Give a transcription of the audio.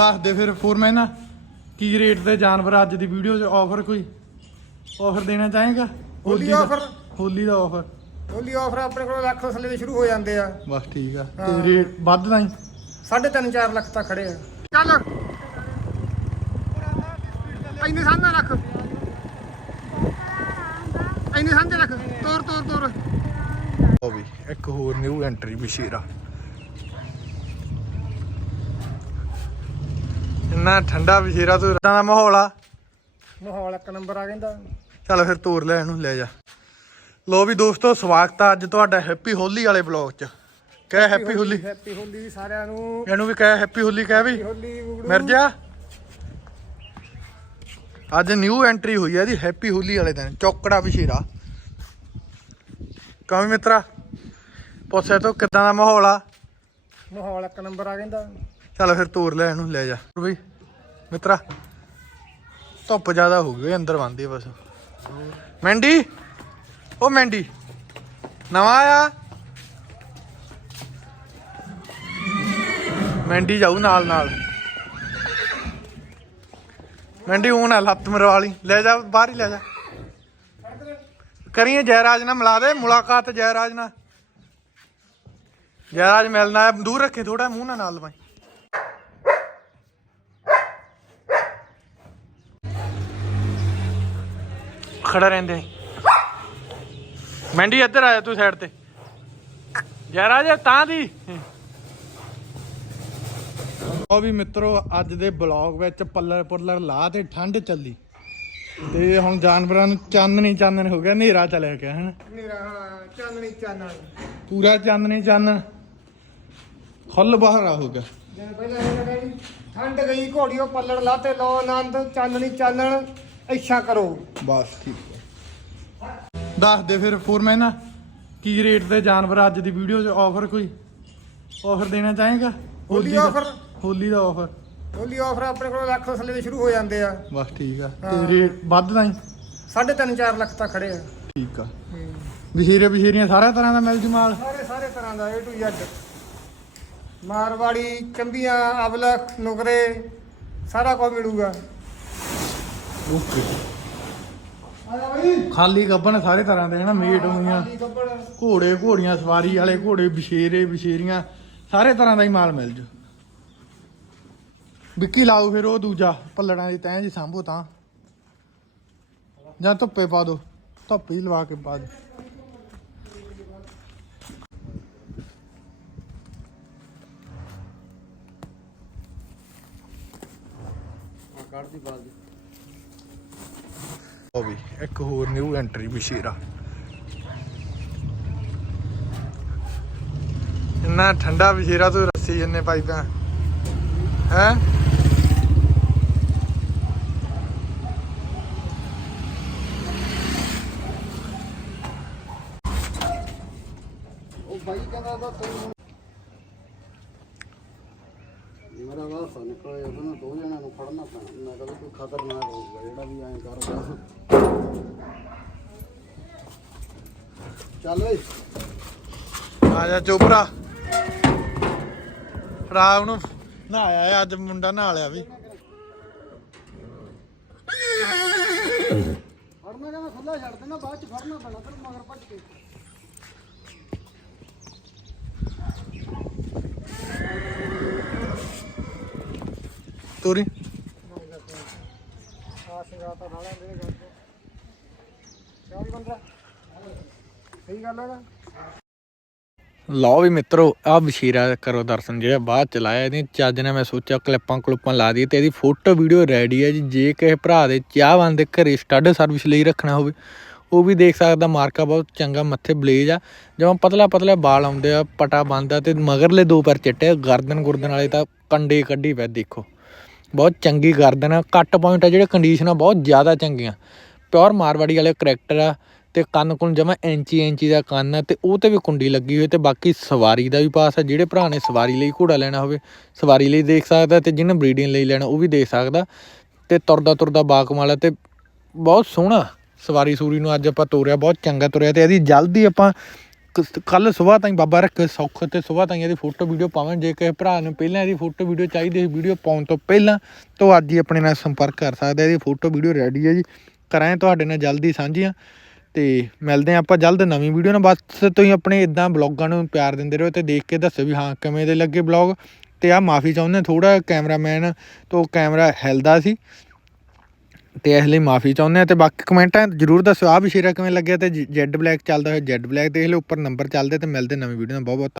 ਦੱਸ ਦੇ ਫਿਰ ਫੋਰਮੈਨ ਕੀ ਰੇਟ ਤੇ ਜਾਨਵਰ ਅੱਜ ਦੀ ਵੀਡੀਓ 'ਚ ਆਫਰ ਕੋਈ? ਆਫਰ ਦੇਣਾ ਚਾਹੇਗਾ? ਹੋਲੀ ਦਾ- offer? ਹੋਲੀ ਦਾ ਆਫਰ ਹੋਲੀ ਆਫਰ ਆਪਣੇ ਕੋਲ ਲੱਖ ਤੋਂ ਥੱਲੇ ਦੇ ਸ਼ੁਰੂ ਹੋ ਜਾਂਦੇ ਆ। ਬਸ ਠੀਕ ਆ। ਤੇ ਰੇਟ ਵੱਧ ਨਹੀਂ 3.5 4 ਲੱਖ ਤੱਕ ਖੜੇ ਆ। ਚੱਲ। ਇੰਨੇ ਸਾਹਮਣੇ ਰੱਖ। ਇੰਨੇ ਸਾਹਮਣੇ ਰੱਖ। ਤੋਰ ਤੋਰ ਤੋਰ। ਉਹ ਵੀ ਇੱਕ ਹੋਰ ਨਿਊ ਐਂਟਰੀ ਬਸ਼ੀਰਾ। ਇੰਨਾ ਠੰਡਾ ਬਸ਼ੀਰਾ ਤੋਂ ਇਦਾਂ ਦਾ ਮਾਹੌਲ ਆ। ਮਾਹੌਲ ਇੱਕ ਨੰਬਰ ਆ ਕਹਿੰਦਾ। ਚੱਲ ਫਿਰ ਤੋਰ ਲੈ ਇਹਨੂੰ ਲੈ ਜਾ। ਲੋ ਵੀ ਦੋਸਤੋ ਸਵਾਗਤ ਆ ਅੱਜ ਤੁਹਾਡਾ ਹੈਪੀ ਹੋਲੀ ਵਾਲੇ ਵਲੌਗ 'ਚ। ਕਹਿ ਹੈਪੀ ਹੋਲੀ ਹੈਪੀ ਹੋਲੀ ਵੀ ਸਾਰਿਆਂ ਨੂੰ। ਇਹਨੂੰ ਵੀ ਕਹਿ ਹੈਪੀ ਹੋਲੀ ਕਹਿ ਵੀ। ਹੋਲੀ ਮਿਰਜਾ। ਅੱਜ ਨਿਊ ਐਂਟਰੀ ਹੋਈ ਹੈ ਜੀ ਹੈਪੀ ਹੋਲੀ ਵਾਲੇ ਦਿਨ ਚੌਕੜਾ ਬਸ਼ੀਰਾ ਕਮੀ ਮਿੱਤਰਾ? ਪੁੱਛੇ ਤੋਂ ਕਿਦਾਂ ਦਾ ਮਾਹੌਲ ਆ? ਮਾਹੌਲ ਇੱਕ ਨੰਬਰ ਆ ਕਹਿੰਦਾ। ਚੱਲ ਫਿਰ ਤੋਰ ਲੈ ਇਹਨੂੰ, ਲੈ ਜਾ। ਬਈ, ਮਿੱਤਰਾ, ਧੁੱਪ ਜ਼ਿਆਦਾ ਹੋ ਗਈ ਅੰਦਰ ਬੰਦੀ ਬਸ। ਮੈਂਡੀ ਉਹ ਮੈਂਡੀ ਨਵਾਂ ਆਇਆ? ਮੈਂਡੀ ਜਾਊ ਨਾਲ ਨਾਲ। ਮੈਂਡੀ ਉਹ ਨਾ ਲੱਤ ਮਰਵਾ ਲਈ। ਲੈ ਜਾ, ਬਾਹਰ ਹੀ ਲੈ ਜਾ। ਕਰੀਏ ਜੈਰਾਜ ਨਾਲ, ਮਿਲਾ ਦੇ, ਮੁਲਾਕਾਤ ਜੈਰਾਜ ਨਾਲ। ਜੈਰਾਜ ਮਿਲਣਾ ਹੈ ਦੂਰ ਰੱਖੇ ਥੋੜਾ ਮੂੰਹ ਨਾਲ ਨਾਲ ਲਵਾਈ ਖੜਾ ਰਹਿੰਦੇ ਮੈਂਡੀ ਇੱਧਰ ਆ ਜਾ ਤੂੰ ਸਾਈਡ ਤੇ। ਜੈਰਾਜ ਤਾਂ ਦੀ। ਉਹ ਵੀ ਮਿੱਤਰੋ ਅੱਜ ਦੇ ਬਲੌਗ ਵਿੱਚ ਪੱਲਰ ਪੁੱਲਰ ਲਾ ਤੇ ਠੰਡ ਚੱਲੀ। ਤੇ ਹੁਣ ਜਾਨਵਰਾਂ ਨੂੰ ਚਾਨਣੀ ਚਾਨਣ ਹੋ ਗਿਆ ਹਨੇਰਾ ਚਲਿਆ ਗਿਆ ਹਨ? ਮੇਰਾ ਚਾਨਣੀ ਚਾਨਣ। ਪੂਰਾ ਚਾਨਣੀ ਚਾਨਣ। ਖੁੱਲ ਬਾਹਰ ਆ ਹੋ ਗਿਆ। ਜਿਵੇਂ ਪਹਿਲਾਂ ਜੀ ਠੰਡ ਗਈ ਘੋੜੀਓ ਪੱਲੜ ਲਾਤੇ ਲੋ ਆਨੰਦ ਚਾਨਣੀ ਚਾਨਣ। ਇੱਛਾ ਕਰੋ। ਬਸ ਠੀਕ ਹੈ। ਦੱਸ ਦੇ ਫਿਰ ਫੋਰਮੈਨ ਕੀ ਰੇਟ ਤੇ ਜਾਨਵਰ ਅੱਜ ਦੀ ਵੀਡੀਓ 'ਚ ਆਫਰ ਕੋਈ? ਆਫਰ ਦੇਣਾ ਚਾਹੇਗਾ? ਹੋਲੀ offer? ਹੋਲੀ ਦਾ ਆਫਰ ਹੋਲੀ ਆਫਰ ਆਪਣੇ ਕੋਲ ਲੱਖ ਥੱਲੇ ਦੇ ਸ਼ੁਰੂ ਹੋ ਜਾਂਦੇ ਆ। ਬਸ ਠੀਕ ਆ। ਤੇ। ਰੇਟ ਵੱਧ ਨਹੀਂ? 3.5 4 ਲੱਖ ਤੱਕ ਖੜੇ ਆ। ਠੀਕ ਆ। ਬਸ਼ੀਰੇ ਬਸ਼ੀਰੀਆਂ ਸਾਰਾ ਤਰ੍ਹਾਂ ਦਾ ਮਿਲ ਜੂ ਮਾਲ? ਸਾਰੇ ਸਾਰੇ ਤਰ੍ਹਾਂ ਦਾ A to Z ਮਾਰਵਾੜੀ ਚੰਬੀਆਂ ਅਬਲਖ ਨੁਕਰੇ ਸਾਰਾ ਕੁਝ ਮਿਲੂਗਾ। ਓਕੇ। ਬਈ ਖਾਲੀ ਗੱਬਨ ਸਾਰੇ ਤਰ੍ਹਾਂ ਦੇ ਹਨਾ ਮੀਟ ਹੋਈਆਂ ਖਾਲੀ ਗੱਬੜ ਘੋੜੇ ਘੋੜੀਆਂ ਸਵਾਰੀ ਵਾਲੇ ਘੋੜੇ ਬਸ਼ੇਰੇ ਬਸ਼ੇਰੀਆਂ ਸਾਰੇ ਤਰ੍ਹਾਂ ਦਾ ਹੀ ਮਾਲ ਮਿਲ ਜੂ। ਵਿੱਕੀ ਲਾਓ ਫਿਰ ਉਹ ਦੂਜਾ ਪੱਲੜਾਂ ਦੀ ਤੈਂ ਜੀ ਸਾਂਭੋ ਤਾਂ। ਜਾਂ ਧੁੱਪੇ ਪਾ ਦੋ ਧੁੱਪ ਹੀ ਲਵਾ ਕੇ ਪਾ ਦੋ। ਕੱਢਦੀ ਬਾਲ ਉਹ ਵੀ, ਇੱਕ ਹੋਰ ਨਿਊ ਐਂਟਰੀ ਬਸ਼ੀਰਾ ਇੰਨਾ ਠੰਡਾ ਬਸ਼ੀਰਾ ਤੂੰ ਰੱਸੀ ਜੰਨੇ ਪਾਈਪਾਂ ਹੈ? ਉਹ ਬਾਈ ਕਹਿੰਦਾ ਤਾਂ ਤੈਨੂੰ ਮੇਰਾ ਵਾਸਾ ਨਿਕਲੇ ਉਹਨਾਂ ਦੋ ਜਣਿਆਂ ਨੂੰ ਫੜਨਾ ਪੈਣਾ। ਮੈਂ ਕਹਿੰਦਾ ਕੋਈ ਖਤਰਨਾਕ ਹੋਊਗਾ ਜਿਹੜਾ ਵੀ ਐਂ ਕਰਦਾ ਚੱਲ ਓਏ ਆ ਜਾ ਚੋਪਰਾ ਰਾਵ ਨੂੰ ਨਹਾਇਆ ਅੱਜ ਮੁੰਡਾ ਨਹਾ ਲਿਆ ਵੀ। ਫੜਨਾ ਕਹਿੰਦਾ ਖੁੱਲਾ ਛੱਡ ਦੇਣਾ ਬਾਅਦ ਚ ਫੜਨਾ ਪੈਣਾ ਫਿਰ ਮਗਰ ਭੱਜ ਕੇ। ਤੋਰੀ। ਆ ਸ਼ਿੰਗਾਰ ਤਾਂ ਨਾਲੇ ਦੇ ਗੱਲ ਤੋਂ ਕਿਉਂ ਵੀ ਬੰਦਾ ਸਹੀ ਗੱਲ ਹੈ ਨਾ ਲਓ ਵੀ ਮਿੱਤਰੋ ਆ ਬਸ਼ੀਰਾ ਕਰੋ ਦਰਸ਼ਨ, ਜਿਹੜਾ ਬਾਅਦ ਚ ਲਾਇਆ, ਇਹਦੀ ਚੱਜ ਨੇ ਮੈਂ ਸੋਚਿਆ ਕਲਿੱਪਾਂ ਕਲੁੱਪਾਂ ਲਾ ਦੀ ਤੇ ਇਹਦੀ ਫੋਟੋ ਵੀਡੀਓ ਰੈਡੀ ਹੈ ਜੀ। ਜੇ ਕਿਸੇ ਭਰਾ ਦੇ ਚਾਹਵਾਨ ਦੇ ਘਰੇ ਸਟੱਡ ਸਰਵਿਸ ਲਈ ਰੱਖਣਾ ਹੋਵੇ, ਉਹ ਵੀ ਦੇਖ ਸਕਦਾ, ਮਾਰਕਾ ਬਹੁਤ ਚੰਗਾ ਮੱਥੇ ਬਲੇਜ ਆ। ਜਿਵੇਂ ਪਤਲਾ ਪਤਲਾ ਬਾਲ ਆਉਂਦੇ ਆ, ਪਟਾ ਬੰਦਾ ਤੇ ਮਗਰਲੇ ਦੋ ਪੈਰ ਚਿੱਟੇ ਗਰਦਨ ਗੁਰਦਨ ਵਾਲੇ ਤਾਂ ਕੰਡੇ ਕੱਢੀ ਪੈ ਦੇਖੋ। ਬਹੁਤ ਚੰਗੀ ਗਰਦਨ ਆ ਕੱਟ ਪੁਆਇੰਟ ਆ, ਜਿਹੜੇ ਕੰਡੀਸ਼ਨ ਆ, ਬਹੁਤ ਜ਼ਿਆਦਾ ਚੰਗੀਆਂ। ਪਿਓਰ ਮਾਰਵਾੜੀ ਵਾਲੇ ਕਰੈਕਟਰ ਆ ਤੇ ਕੰਨ ਕੋਲ ਜਮਾ ਇੰਚੀ ਇੰਚੀ ਦਾ ਕੰਨ ਹੈ ਤੇ ਉਹ ਤੇ ਵੀ ਕੁੰਡੀ ਲੱਗੀ ਹੋਈ ਤੇ ਬਾਕੀ ਸਵਾਰੀ ਦਾ ਵੀ ਪਾਸ ਹੈ ਜਿਹੜੇ ਭਰਾ ਨੇ ਸਵਾਰੀ ਲਈ ਘੋੜਾ ਲੈਣਾ ਹੋਵੇ, ਸਵਾਰੀ ਲਈ ਦੇਖ ਸਕਦਾ ਤੇ ਜਿਹਨੇ ਬਰੀਡਿੰਗ ਲਈ ਲੈਣਾ ਉਹ ਵੀ ਦੇਖ ਸਕਦਾ ਤੇ ਤੁਰਦਾ ਤੁਰਦਾ ਬਾਕਮਾਲਾ ਤੇ ਬਹੁਤ ਸੋਹਣਾ ਸਵਾਰੀ ਸੂਰੀ ਨੂੰ ਅੱਜ ਆਪਾਂ ਤੋਰਿਆ, ਬਹੁਤ ਚੰਗਾ ਤੁਰਿਆ ਤੇ ਇਹਦੀ ਜਲਦੀ ਆਪਾਂ ਕੱਲ ਸਵੇਰ ਤਾਈਂ ਬਾਬਾ ਰੱਖੇ ਸੌਖ ਤੇ ਸਵੇਰ ਤਾਈਂ ਇਹਦੀ ਫੋਟੋ ਵੀਡੀਓ ਪਾਵਾਂ, ਜੇ ਕਿਸੇ ਭਰਾ ਨੂੰ ਪਹਿਲਾਂ ਇਹਦੀ ਫੋਟੋ ਵੀਡੀਓ ਚਾਹੀਦੀ ਹੈ ਵੀਡੀਓ ਪਾਉਣ ਤੋਂ ਪਹਿਲਾਂ ਤਾਂ ਅੱਜ ਹੀ ਆਪਣੇ ਨਾਲ ਸੰਪਰਕ ਕਰ ਸਕਦਾ, ਇਹਦੀ ਫੋਟੋ ਵੀਡੀਓ ਰੈਡੀ ਹੈ ਜੀ ਕਰਾਂ ਤੁਹਾਡੇ ਨਾਲ ਜਲਦੀ ਸਾਂਝੀਆਂ। ਤੇ ਮਿਲਦੇ ਹਾਂ ਆਪਾਂ ਜਲਦ ਨਵੀਂ ਵੀਡੀਓ ਨਾਲ। ਬਸ ਤੁਸੀਂ ਆਪਣੇ ਇਦਾਂ ਬਲੌਗਾਂ ਨੂੰ ਪਿਆਰ ਦਿੰਦੇ ਰਹੋ ਤੇ ਦੇਖ ਕੇ ਦੱਸੋ ਵੀ ਹਾਂ, ਕਿਵੇਂ ਦੇ ਲੱਗੇ ਬਲੌਗ। ਤੇ ਆ ਮਾਫੀ ਚਾਹੁੰਦੇ ਥੋੜਾ ਕੈਮਰਾਮੈਨ ਤੋਂ ਕੈਮਰਾ ਹਿਲਦਾ ਸੀ। ਤੇ ਇਸ ਲਈ ਮਾਫੀ ਚਾਹੁੰਦੇ ਆ ਤੇ ਬਾਕੀ ਕਮੈਂਟਾਂ ਜਰੂਰ ਦੱਸੋ ਆ ਵਿਸ਼ੇਰਾ ਕਿਵੇਂ ਲੱਗਿਆ ਤੇ ਜੈਡ ਬਲੈਕ ਚੱਲਦਾ ਹੋਇਆ ਜੈਡ ਬਲੈਕ ਦੇਖ ਲਿਓ, ਉੱਪਰ ਨੰਬਰ ਚੱਲਦੇ ਤੇ ਮਿਲਦੇ ਨਵੀਂ ਵੀਡੀਓ ਨਾਲ। ਬਹੁਤ ਬਹੁਤ